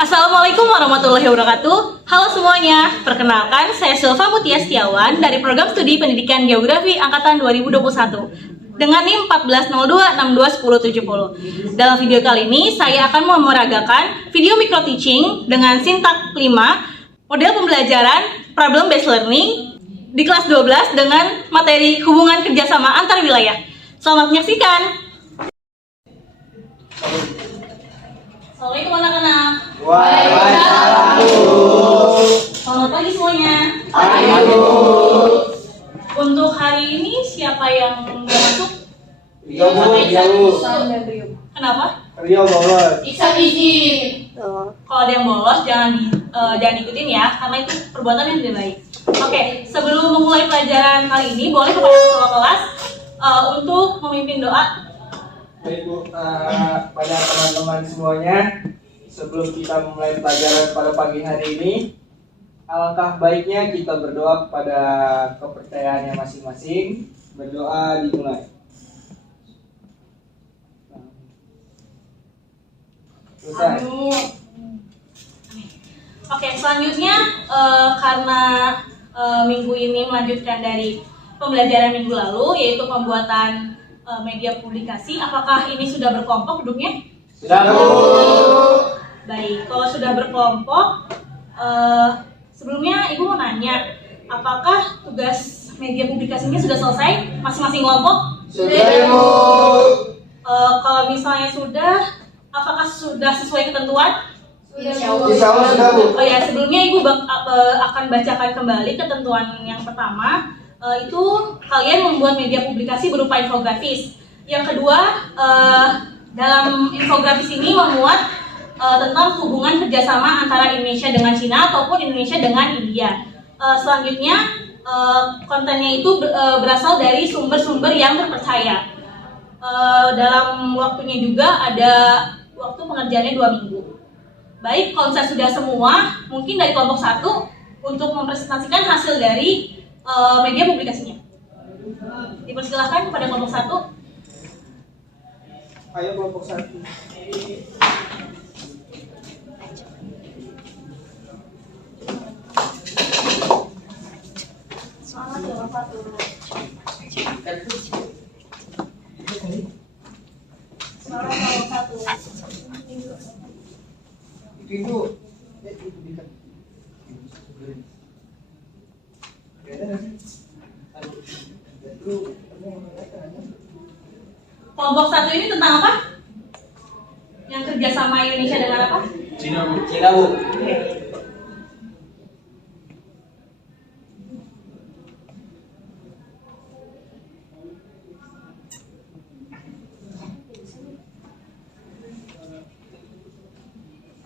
Assalamualaikum warahmatullahi wabarakatuh. Halo semuanya, perkenalkan saya Silva Mutia Setiawan dari Program Studi Pendidikan Geografi Angkatan 2021 dengan NIM 1402621070. Dalam video kali ini saya akan memeragakan video micro teaching dengan sintak 5, model pembelajaran problem based learning di kelas 12 dengan materi hubungan kerjasama antar wilayah. Selamat menyaksikan. Assalamualaikum anak-anak. Waalaikumsalam. Selamat pagi semuanya. Pagi. Untuk hari ini siapa yang nggak masuk? Rio bolos. Kenapa? Rio bolos. Iksan izin. Kalau ada yang bolos jangan ikutin ya, karena itu perbuatan yang tidak baik. Oke, sebelum memulai pelajaran kali ini, boleh kepada ketua kelas untuk memimpin doa. Baik Bu, pada teman-teman semuanya, sebelum kita memulai pelajaran pada pagi hari ini, alangkah baiknya kita berdoa kepada kepercayaannya masing-masing. Berdoa dimulai. Selesai. Oke, selanjutnya karena minggu ini melanjutkan dari pembelajaran minggu lalu, yaitu pembuatan media publikasi. Apakah ini sudah berkelompok duduknya? Sudah Bu. Baik, kalau sudah berkelompok, sebelumnya Ibu mau nanya, apakah tugas media publikasinya sudah selesai masing-masing kelompok? Sudah Bu. Kalau misalnya sudah, apakah sudah sesuai ketentuan? Insya Allah sudah Bu. Oh ya, sebelumnya Ibu akan bacakan kembali ketentuan yang pertama. Itu kalian membuat media publikasi berupa infografis. Yang kedua, dalam infografis ini memuat tentang hubungan kerjasama antara Indonesia dengan Cina ataupun Indonesia dengan India. Selanjutnya, kontennya itu berasal dari sumber-sumber yang terpercaya. Dalam waktunya juga ada waktu pengerjaannya 2 minggu. Baik, kalau misalnya sudah semua, mungkin dari kelompok 1 untuk mempresentasikan hasil dari media publikasinya. Dipersilahkan kepada kelompok 1. Ayo kelompok 1. Semangat kelompok 1. Semangat kelompok 1. Itu Kelompok 1 ini tentang apa? Yang kerjasama Indonesia dengan apa? Cina Bu. Cina Bu. Oke.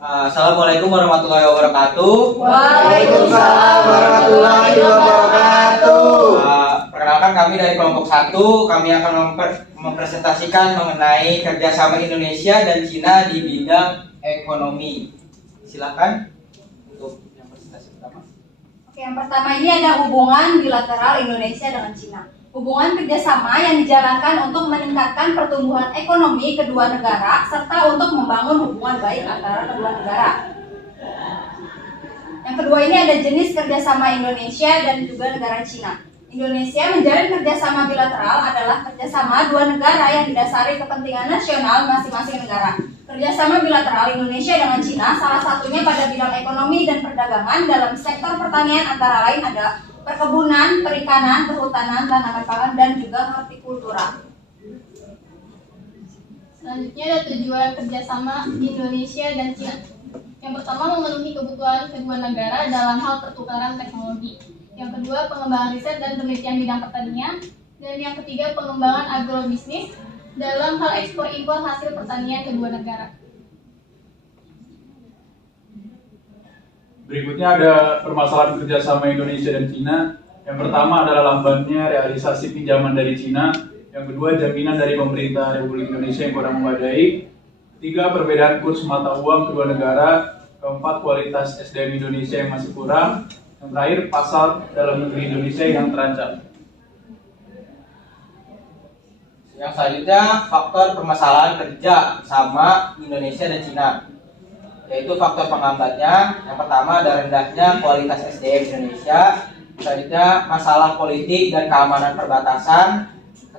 Assalamualaikum warahmatullahi wabarakatuh. Waalaikumsalam warahmatullahi wabarakatuh. Perkenalkan, kami dari kelompok 1, kami akan mempresentasikan mengenai kerjasama Indonesia dan Cina di bidang ekonomi. Silakan untuk yang presentasi pertama. Oke, yang pertama ini ada hubungan bilateral Indonesia dengan Cina. Hubungan kerjasama yang dijalankan untuk meningkatkan pertumbuhan ekonomi kedua negara serta untuk membangun hubungan baik antara kedua negara. Yang kedua ini ada jenis kerjasama Indonesia dan juga negara Cina. Indonesia menjalin kerjasama bilateral adalah kerjasama dua negara yang didasari kepentingan nasional masing-masing negara. Kerjasama bilateral Indonesia dengan Cina salah satunya pada bidang ekonomi dan perdagangan dalam sektor pertanian antara lain ada perkebunan, perikanan, kehutanan, tanaman pangan, dan juga hortikultura. Selanjutnya ada tujuan kerjasama Indonesia dan Cina. Yang pertama, memenuhi kebutuhan kedua negara dalam hal pertukaran teknologi. Yang kedua, pengembangan riset dan penelitian bidang pertanian. Dan yang ketiga, pengembangan agrobisnis dalam hal ekspor-impor hasil pertanian kedua negara. Berikutnya ada permasalahan kerjasama Indonesia dan Cina. Yang pertama adalah lambannya realisasi pinjaman dari Cina. Yang kedua, jaminan dari pemerintah Republik Indonesia yang kurang memadai. Ketiga, perbedaan kurs mata uang kedua negara. Keempat, kualitas SDM Indonesia yang masih kurang. Yang terakhir, pasar dalam negeri Indonesia yang terancam. Yang selanjutnya, faktor permasalahan kerja sama Indonesia dan Cina. yaitu faktor penghambatnya. Yang pertama ada rendahnya kualitas SDM Indonesia, selanjutnya masalah politik dan keamanan perbatasan,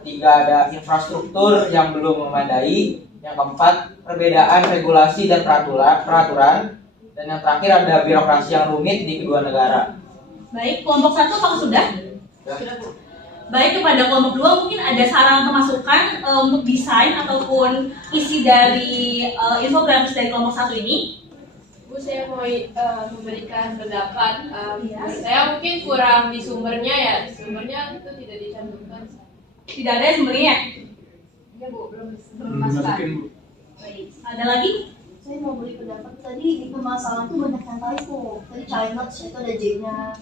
ketiga ada infrastruktur yang belum memadai, yang keempat perbedaan regulasi dan peraturan, dan yang terakhir ada birokrasi yang rumit di kedua negara. Baik, kelompok 1 apakah sudah? Sudah. Baik, kepada kelompok 2 mungkin ada saran atau masukan untuk desain ataupun isi dari infografis dari kelompok 1 ini? Bu, saya mau memberikan pendapat. Yes. Saya mungkin kurang di sumbernya ya. Sumbernya itu tidak dicantumkan. Tidak ada sumbernya. Ya Bu, belum Masukin, Bu. Baik, ada lagi? Saya mau beri pendapat tadi di permasalahan itu banyak yang typo. Tadi child notes itu ada J-nya.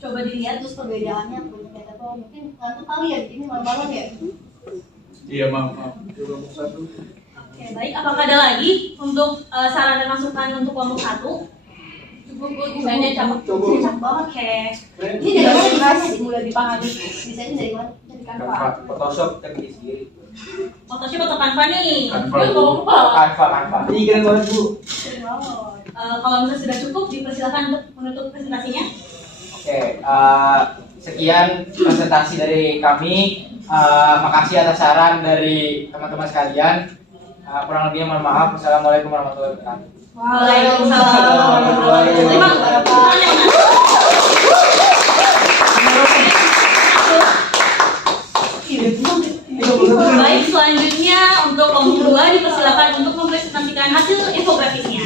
Coba dilihat. Terus perbedaannya banyak yang typo. Mungkin ngantuk kali ya, ini malam-malam ya. Iya, maaf. Kelompok 1. Oke, baik. Apakah ada lagi untuk saran dan masukan untuk kelompok 1? Cukup Bu, desainnya cakep. Cocok banget. Oke. Ini dari mana desainnya? Mulai dipahami. Desainnya dari mana? Dari Canva. Canva. Photoshop kita bikin sendiri. Photoshop atau Canva nih? Canva. Ya, kalau lupa. Canva. Ini keren banget Bu. Kalau misalnya sudah cukup, dipersilakan untuk menutup presentasinya. Oke, sekian presentasi dari kami. Makasih atas saran dari teman-teman sekalian. Kurang lebihnya mohon maaf. Wassalamualaikum warahmatullahi wabarakatuh. Waalaikumsalam. Terima kasih. Baik, selanjutnya untuk kelompok 2 dipersilakan untuk mempresentasikan hasil infografisnya.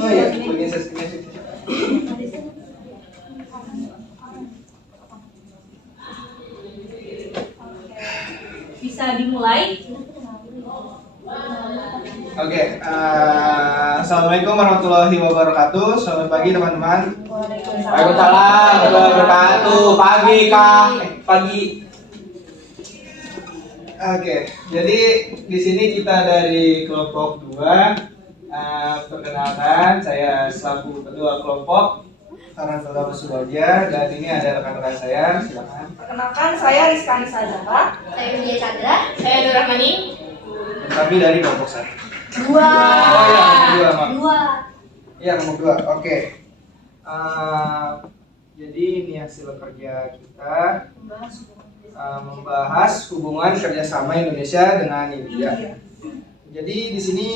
Oh iya, bagian sesinya. Bisa dimulai. Oke, assalamualaikum warahmatullahi wabarakatuh. Selamat pagi teman-teman. Waalaikumsalam warahmatullahi wabarakatuh. Pagi Kak. Pagi. Oke, jadi di sini kita dari kelompok 2. Perkenalkan, saya selaku ketua kelompok Farhan Subadia, dan ini ada rekan-rekan saya. Silakan. Perkenalkan, saya Rizka Anissa Zahra. Saya Widya Chandra. Saya Nur Rahmani. Dan kami dari kelompok 1. Dua. Oh iya, kelompok 2, maaf. Dua. Iya, kelompok 2. Oke. Jadi ini hasil kerja kita, membahas hubungan kerjasama Indonesia dengan India. Jadi di sini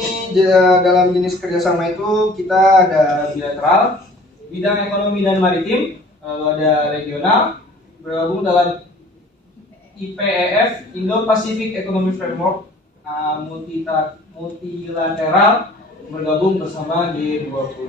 dalam jenis kerjasama itu kita ada bilateral, bidang ekonomi dan maritim, lalu ada regional, bergabung dalam IPEF (Indo-Pacific Economic Framework), multilateral, bergabung bersama G20.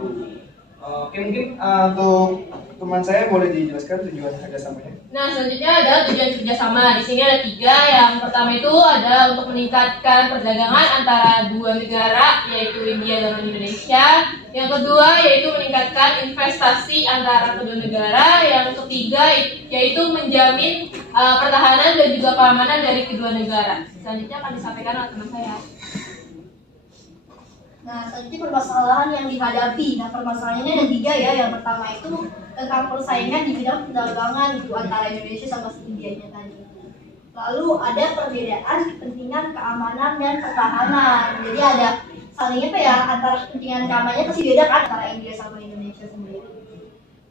Oke, mungkin untuk teman saya boleh dijelaskan tujuan kerjasamanya. Nah, selanjutnya ada tujuan kerjasama. Di sini ada 3. Yang pertama itu adalah untuk meningkatkan perdagangan antara dua negara, yaitu India dan Indonesia. Yang kedua yaitu meningkatkan investasi antara kedua negara. Yang ketiga yaitu menjamin pertahanan dan juga keamanan dari kedua negara. Selanjutnya akan disampaikan oleh teman saya. Nah, selanjutnya permasalahan yang dihadapi. Nah, permasalahannya ada 3 ya. Yang pertama itu tentang persaingan di bidang perdagangan itu antara Indonesia sama Indianya tadi. Lalu ada perbedaan kepentingan keamanan dan pertahanan. Jadi ada saling apa ya, antara kepentingan keamanannya pasti beda kan antara India sama Indonesia sendiri.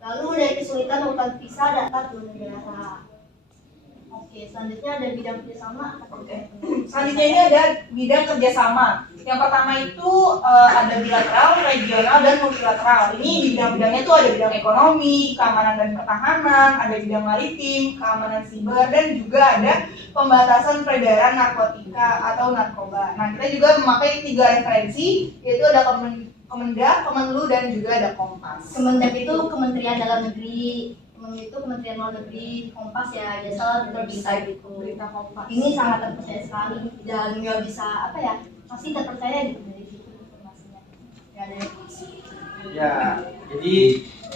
Lalu ada kesulitan melakukan visa data dua negara. Oke, selanjutnya ada bidang kerjasama. Oke. Selanjutnya ini ada bidang kerjasama. Yang pertama itu ada bilateral, regional, dan multilateral. Ini bidang-bidangnya itu ada bidang ekonomi, keamanan dan pertahanan, ada bidang maritim, keamanan siber, dan juga ada pembatasan peredaran narkotika atau narkoba. Nah, kita juga memakai 3 referensi, yaitu ada Kemendak, Kemenlu, dan juga ada Kompas. Kemendak itu Kementerian Dalam Negeri, Kemenlu itu Kementerian Luar Negeri, Kompas ya biasa berita gitu. Berita Kompas. Ini sangat terpercaya sekali dan nggak bisa apa ya, pasti terpercaya gitu dari situ informasinya. Nggak ada revisi. Ya, jadi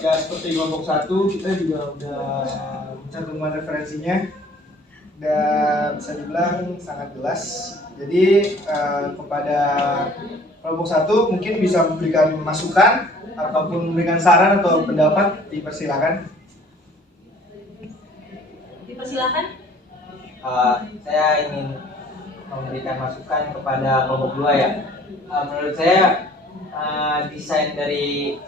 ya seperti kelompok 1 kita juga udah mencantumkan referensinya dan bisa dibilang sangat jelas. Jadi kepada kelompok 1 mungkin bisa memberikan masukan ataupun memberikan saran atau pendapat, dipersilakan. Dipersilakan. Saya ingin memberikan masukan kepada kelompok 2 ya. Menurut saya desain dari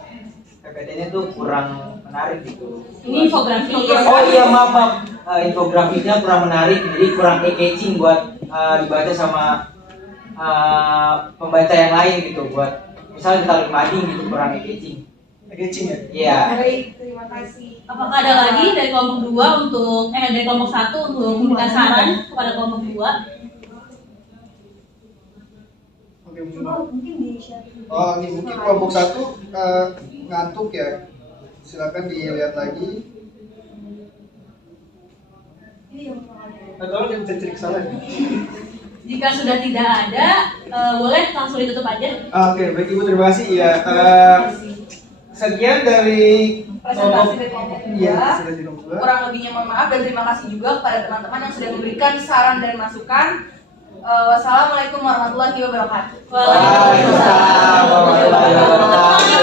PPT-nya tuh kurang menarik gitu. Ini infografi. Oh iya maaf. Infografiknya kurang menarik, jadi kurang eye-catching buat dibaca sama pembaca yang lain gitu. Buat misalnya ditaruh mading gitu, kurang eye-catching. Eye-catching ya? Iya. Baik, terima kasih. Apakah ada lagi dari kelompok 2 untuk dari kelompok 1 untuk memberikan saran kepada kelompok 2? Oke, Mungkin di share. Oh, ini mungkin kelompok 1 ngantuk ya. Silakan dilihat lagi. Ini yang mengalami. Atau yang bisa cek salah. Jika sudah tidak ada, boleh langsung ditutup aja. Oke, baik Ibu, terima kasih ya. Sekian dari Presentasi dari kelompok Iya, 2. sudah di kelompok 2. Kurang lebihnya mohon maaf dan terima kasih juga kepada teman-teman yang sudah memberikan saran dan masukan. Wassalamualaikum warahmatullahi wabarakatuh. Waalaikumsalam warahmatullahi wabarakatuh.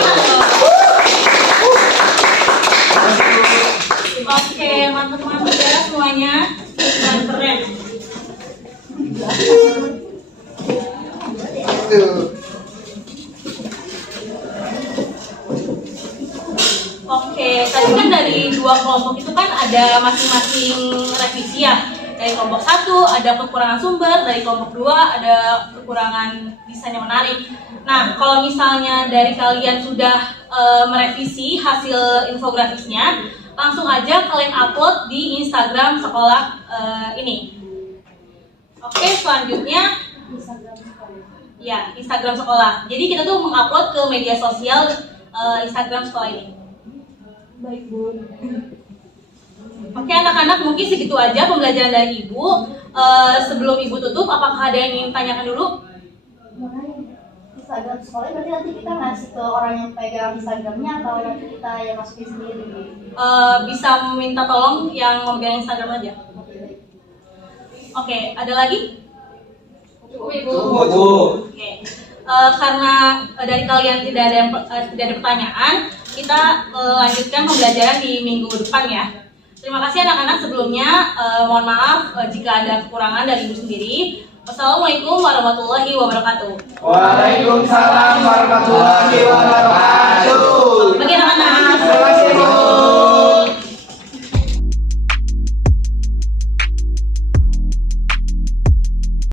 Oke, mantap-mantap ya semuanya. Keren. Tuh. Oke, tadi kan dari 2 kelompok itu kan ada masing-masing revisi ya. Dari kelompok 1 ada kekurangan sumber, dari kelompok 2 ada kekurangan desain yang menarik. Nah, kalau misalnya dari kalian sudah merevisi hasil infografisnya, langsung aja kalian upload di Instagram sekolah ini. Oke, selanjutnya ya Instagram sekolah. Jadi kita tuh mengupload ke media sosial Instagram sekolah ini. Baik, Bu. Oke anak-anak, mungkin segitu aja pembelajaran dari Ibu. Sebelum Ibu tutup, apakah ada yang ingin tanyakan dulu? Makanya Instagram sekolah berarti nanti kita ngasih ke orang yang pegang Instagramnya atau nanti kita yang masukin sendiri? Bisa minta tolong yang memegang Instagram aja. Oke, ada lagi? Ibu. Oke. Karena dari kalian tidak ada pertanyaan, kita lanjutkan pembelajaran di minggu depan ya. Terima kasih anak-anak sebelumnya. Mohon maaf jika ada kekurangan dari Ibu sendiri. Wassalamualaikum warahmatullahi wabarakatuh. Waalaikumsalam warahmatullahi wabarakatuh.